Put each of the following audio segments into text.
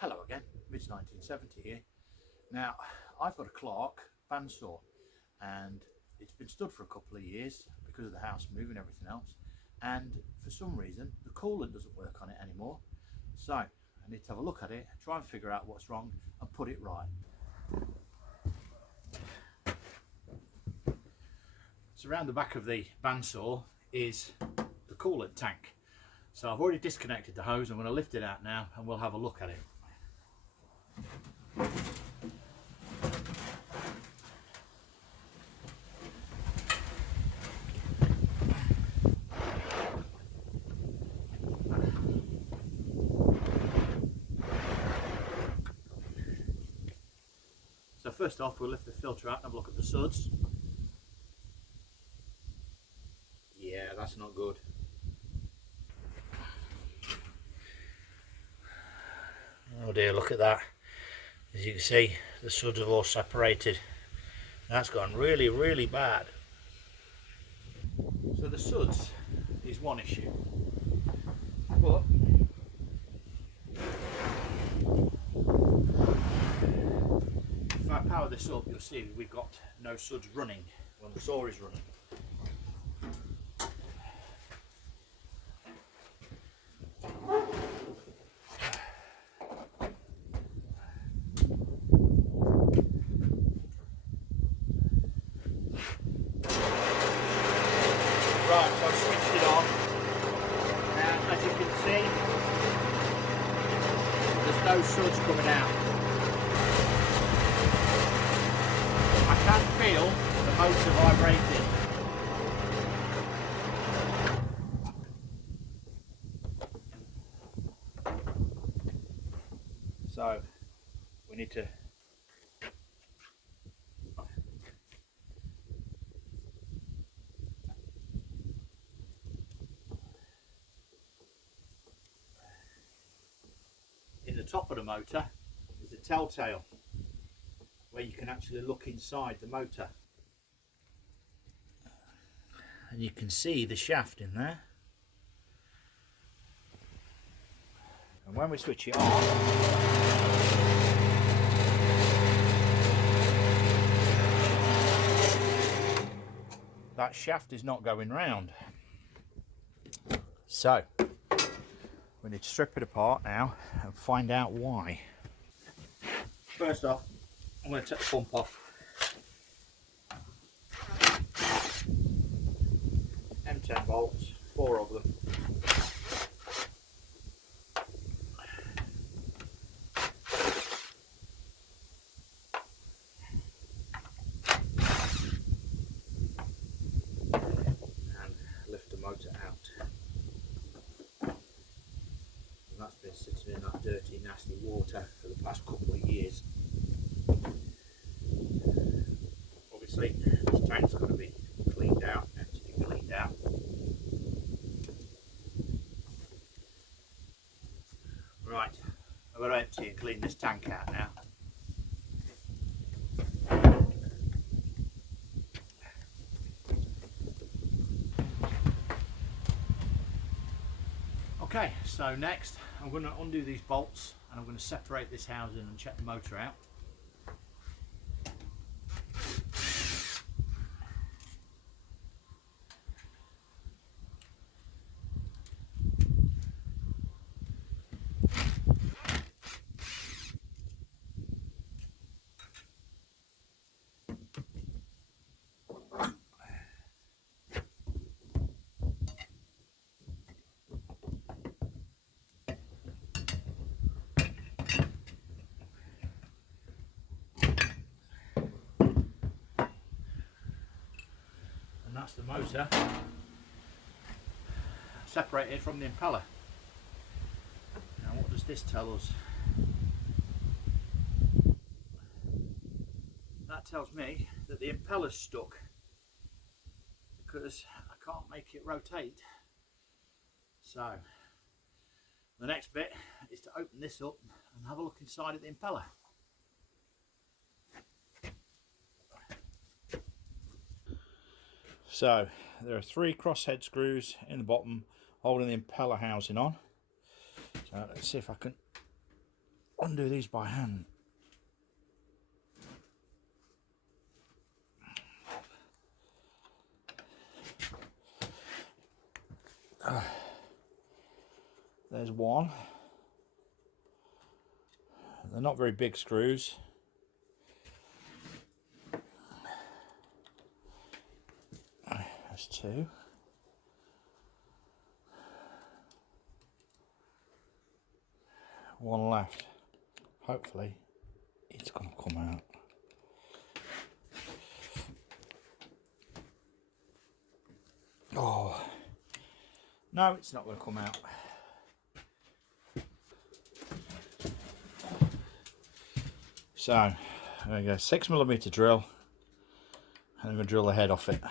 Hello again, mid 1970 here. Now, I've got a Clarke bandsaw and it's been stood for a couple of years because of the house move and everything else, and for some reason the coolant doesn't work on it anymore. So I need to have a look at it, try and figure out what's wrong and put it right. So around the back of the bandsaw is the coolant tank. So I've already disconnected the hose. I'm going to lift it out now and we'll have a look at it. So first off, we'll lift the filter out and have a look at the suds. Yeah, that's not good. Oh dear, look at that. As you can see, the suds have all separated. That's gone really, really bad. So the suds is one issue, but if I power this up, you'll see we've got no suds running when the saw is running. Right, so I've switched it on. Now, as you can see, there's no suds coming out. I can feel the motor vibrating. So, we need to in the top of the motor is a telltale where you can actually look inside the motor and you can see the shaft in there, and when we switch it on, that shaft is not going round. So we need to strip it apart now and find out why. First off, I'm going to take the pump off. M10 bolts, 4 of them. And lift the motor out. And that's been sitting in that dirty, nasty water for the past couple of years. Obviously, this tank's got to be cleaned out, emptied and cleaned out. Right, I've got to empty and clean this tank out now. Okay, so next I'm going to undo these bolts and I'm going to separate this housing and check the motor out. That's the motor separated from the impeller. Now what does this tell us? That tells me that the impeller's stuck because I can't make it rotate. So the next bit is to open this up and have a look inside of the impeller. So there are 3 crosshead screws in the bottom holding the impeller housing on. So let's see if I can undo these by hand. There's one. They're not very big screws. There's two. One left. Hopefully it's going to come out. Oh no, it's not going to come out. So there we go, 6mm drill, and I'm going to drill the head off it.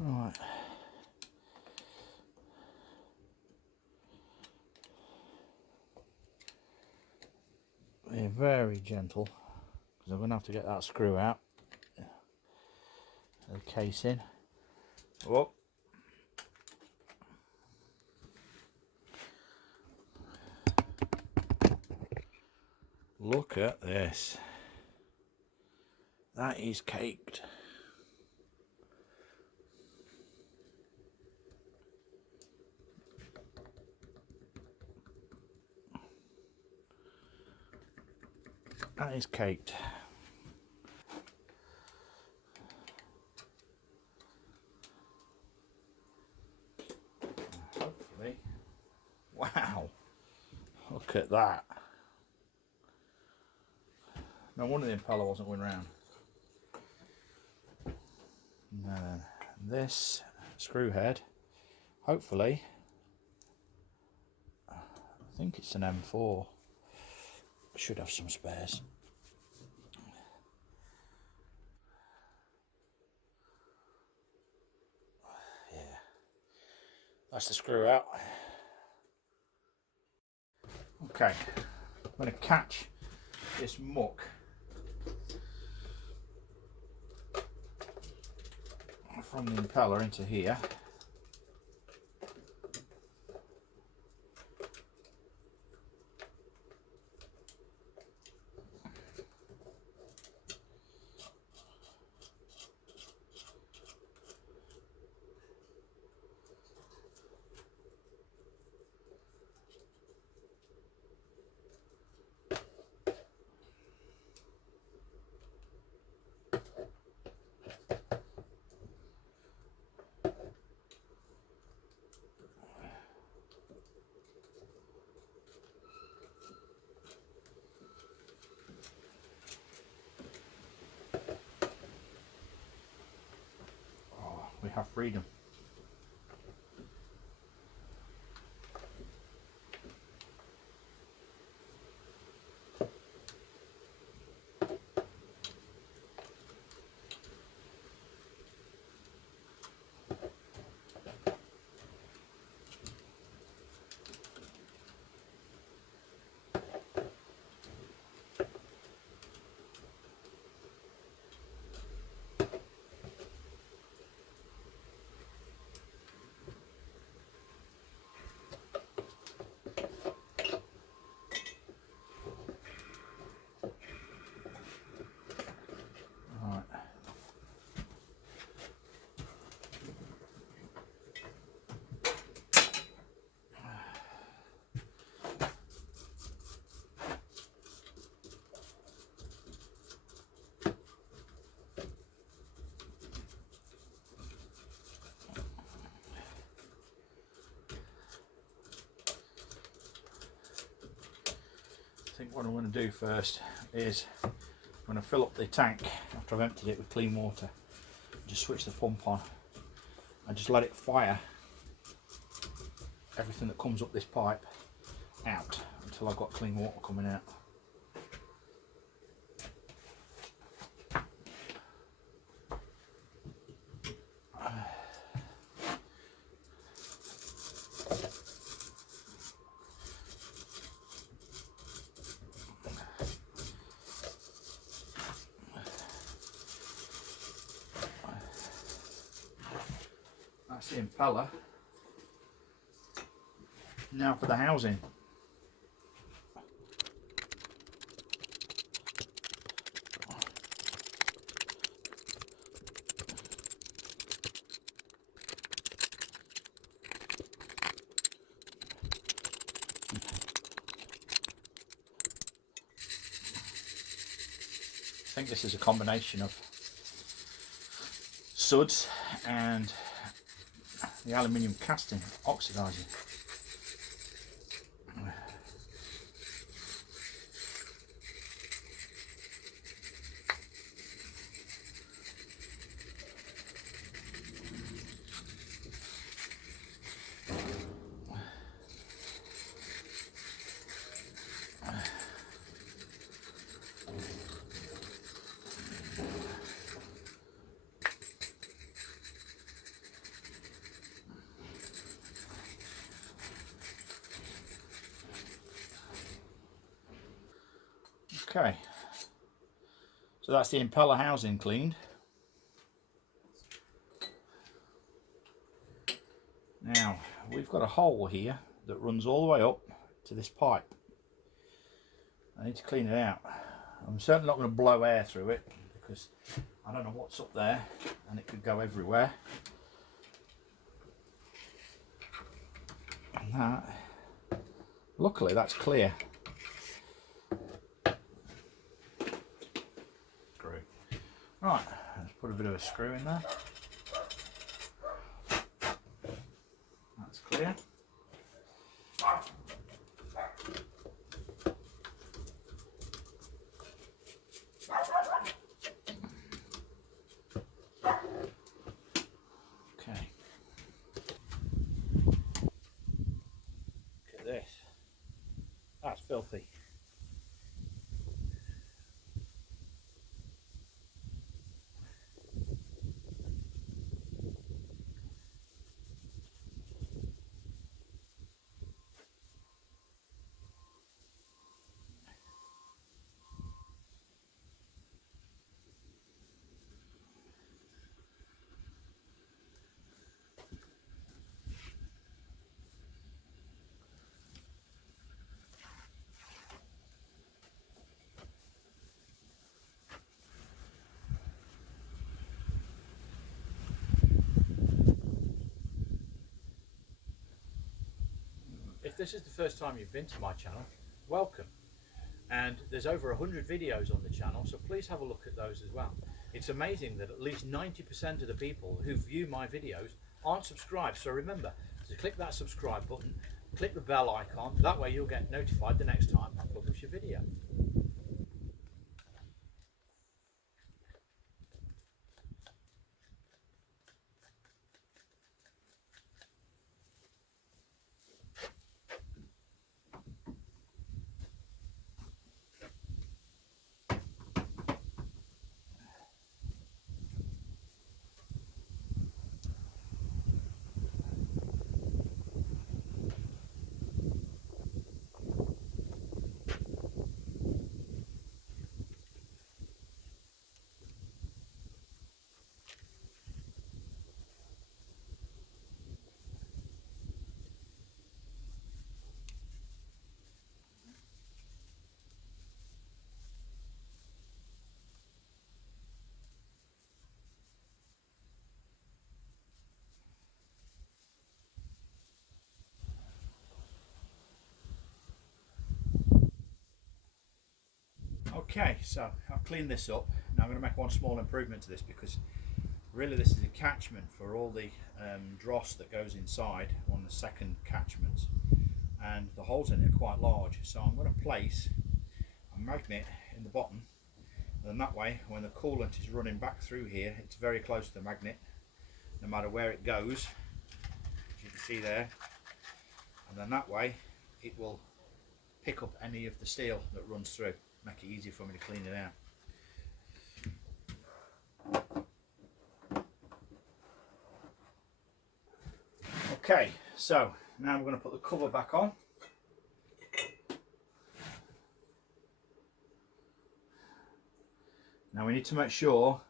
Right. They're very gentle, because I'm going to have to get that screw out. The casing. Oh. Look at this. That is caked. That is caked. Hopefully. Wow. Look at that. No wonder the impeller wasn't going round. And then this screw head, hopefully, I think it's an M4. Should have some spares. Yeah, that's the screw out. Okay, I'm going to catch this muck from the impeller into here. We have freedom. I think what I'm going to do first is I'm going to fill up the tank after I've emptied it with clean water. Just switch the pump on and just let it fire everything that comes up this pipe out until I've got clean water coming out. That's the impeller. Now for the housing. I think this is a combination of suds and the aluminium casting oxidizing. Okay, so that's the impeller housing cleaned. Now we've got a hole here that runs all the way up to this pipe. I need to clean it out. I'm certainly not going to blow air through it because I don't know what's up there and it could go everywhere. And that, luckily that's clear. Right, let's put a bit of a screw in there. That's clear. Okay. Look at this. That's filthy. If this is the first time you've been to my channel, welcome. And there's over 100 videos on the channel, so please have a look at those as well. It's amazing that at least 90% of the people who view my videos aren't subscribed, so remember to click that subscribe button, click the bell icon, that way you'll get notified the next time I publish a video. Okay, so I've cleaned this up. Now I'm going to make one small improvement to this because really this is a catchment for all the dross that goes inside on the second catchments, and the holes in it are quite large, so I'm going to place a magnet in the bottom, and that way when the coolant is running back through here it's very close to the magnet no matter where it goes, as you can see there, and then that way it will pick up any of the steel that runs through, make it easier for me to clean it out. Okay, so now we're going to put the cover back on. Now we need to make sure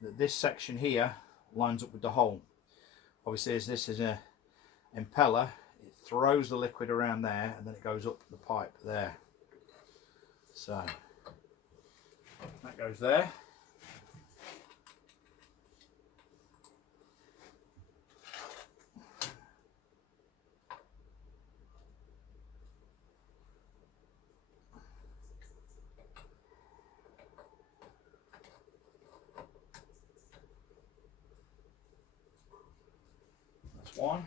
that this section here lines up with the hole. obviously as this is a impeller, it throws the liquid around there and then it goes up the pipe there. So that goes there. That's one.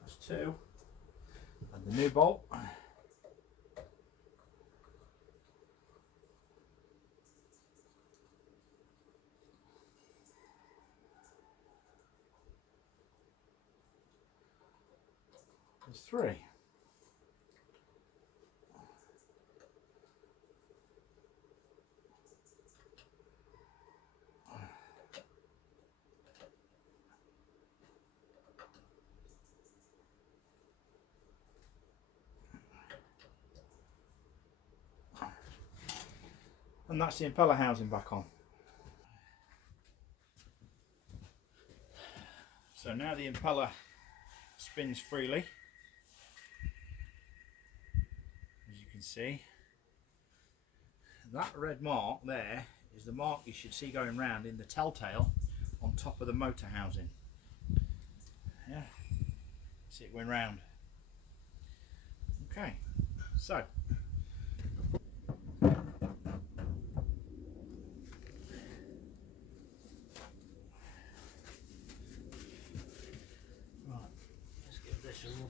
That's two. And the new bolt. There's three. And that's the impeller housing back on. So now the impeller spins freely, as you can see. That red mark there is the mark you should see going round in the telltale on top of the motor housing. Yeah, see it going round. Okay, so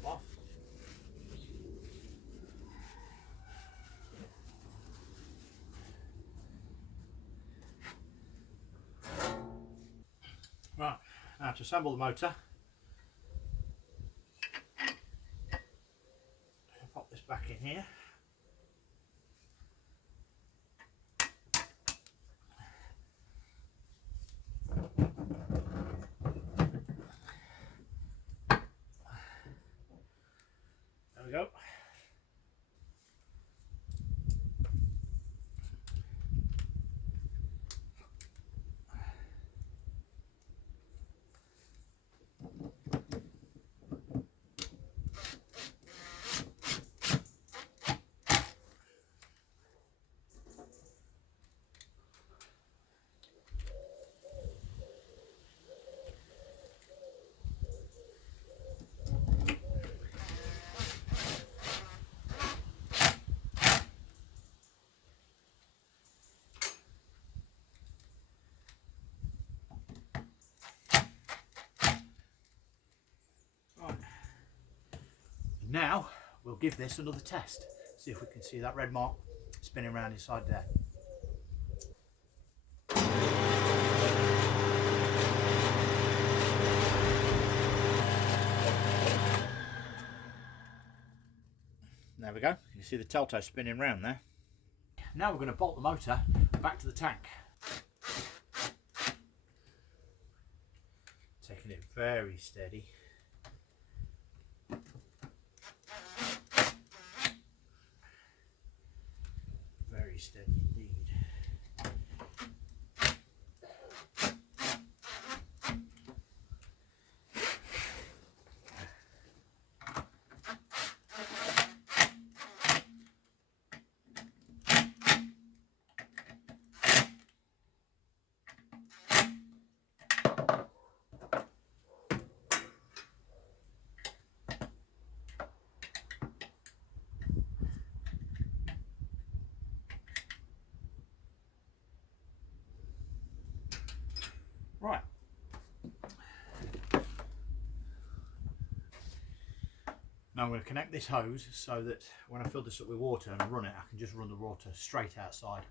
off. Right, now to assemble the motor, I'll pop this back in here. There we go. Now we'll give this another test, see if we can see that red mark spinning around inside there. There we go, you see the telltale spinning around there. Now we're going to bolt the motor back to the tank. Taking it very steady. Very steady indeed. Right. Now I'm going to connect this hose so that when I fill this up with water and I run it, I can just run the water straight outside.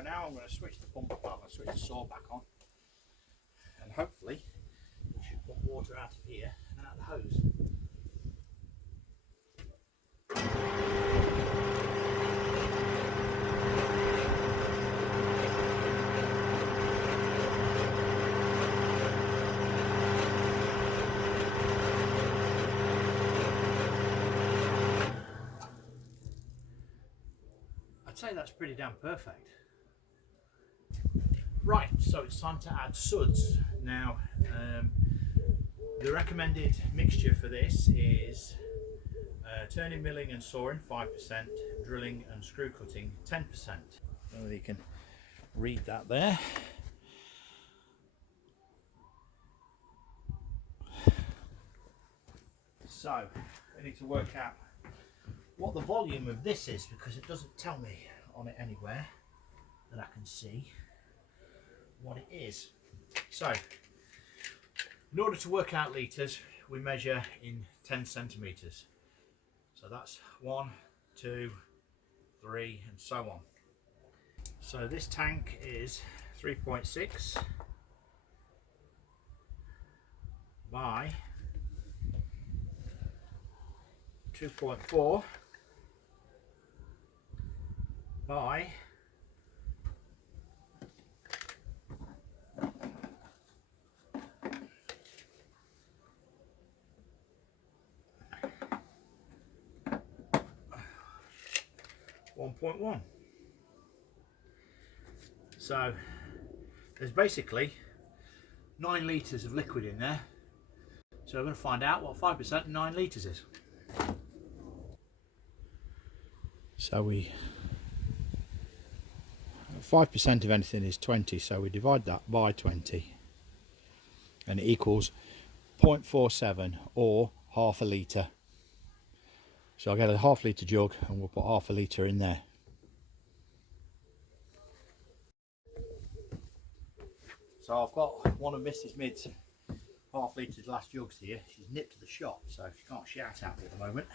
So now I'm going to switch the pump, well, I'm going to switch the saw back on, and hopefully it should put water out of here and out of the hose. I'd say that's pretty damn perfect. Right, so it's time to add suds. Now, the recommended mixture for this is turning, milling and sawing 5%, drilling and screw cutting 10%. I don't know whether you can read that there. So, I need to work out what the volume of this is, because it doesn't tell me on it anywhere that I can see what it is. So, in order to work out litres, we measure in 10 centimetres. So that's 1, 2, 3 and so on. So this tank is 3.6 by 2.4 by 1.1. So there's basically 9 litres of liquid in there. So we're going to find out what 5% of 9 litres is. So 5% of anything is 20, so we divide that by 20 and it equals 0.47 or half a litre. So I'll get a half litre jug and we'll put half a litre in there. So I've got one of Mrs. Mid's half litre glass jugs here. She's nipped to the shop, so she can't shout at me at the moment.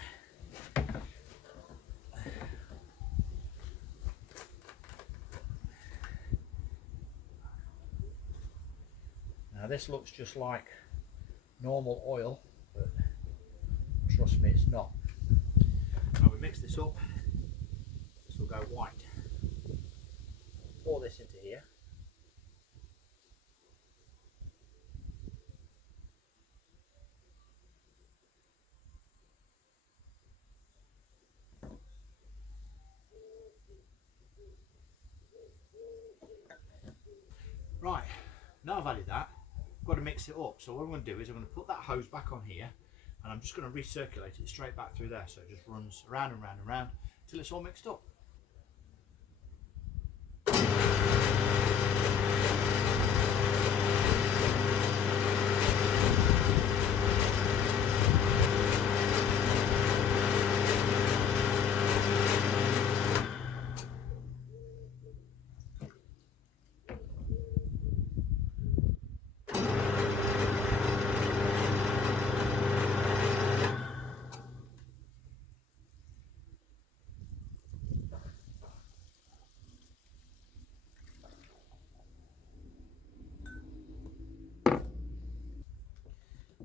Now this looks just like normal oil, but trust me, it's not. When we mix this up, this will go white. Pour this into here. Right, now I've added that, I've got to mix it up. So what I'm going to do is I'm going to put that hose back on here and I'm just going to recirculate it straight back through there, so it just runs around and round and round till it's all mixed up.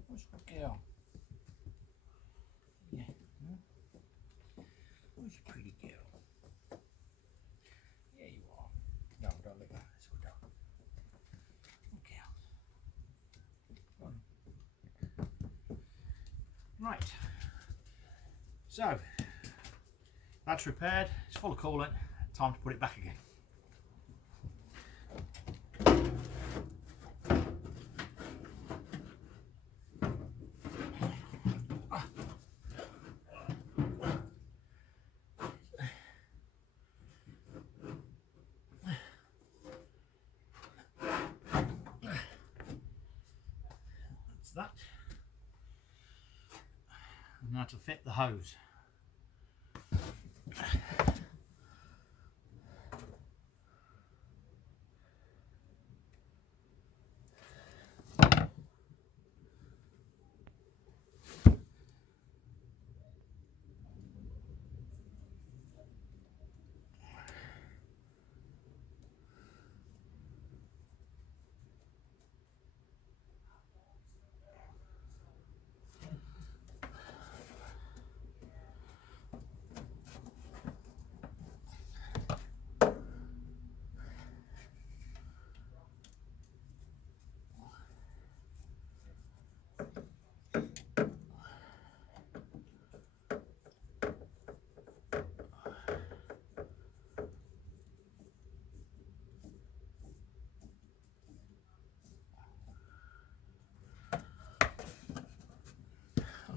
Where's the girl? Yeah. Where's your pretty girl? Yeah, you are. No, don't look at that. Let's go down. Okay. Right. So that's repaired. It's full of coolant. Time to put it back again. That, and now to fit the hose.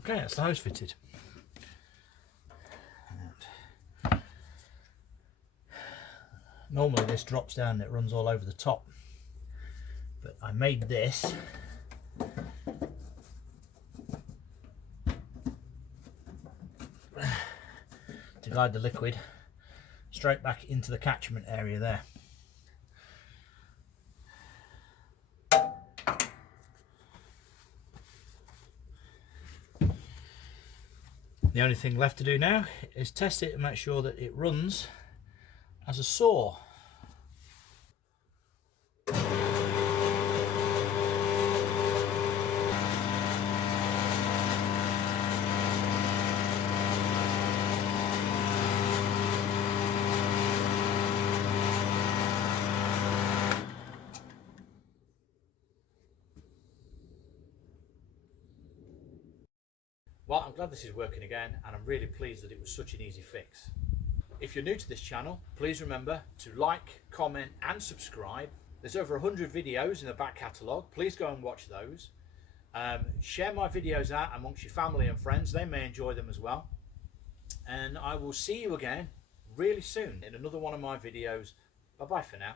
Okay, that's the hose fitted. Normally this drops down and it runs all over the top, but I made this to guide the liquid straight back into the catchment area there. The only thing left to do now is test it and make sure that it runs as a saw. Well, I'm glad this is working again, and I'm really pleased that it was such an easy fix. If you're new to this channel, please remember to like, comment and subscribe. There's over 100 videos in the back catalogue. Please go and watch those. Share my videos out amongst your family and friends. They may enjoy them as well. And I will see you again really soon in another one of my videos. Bye bye for now.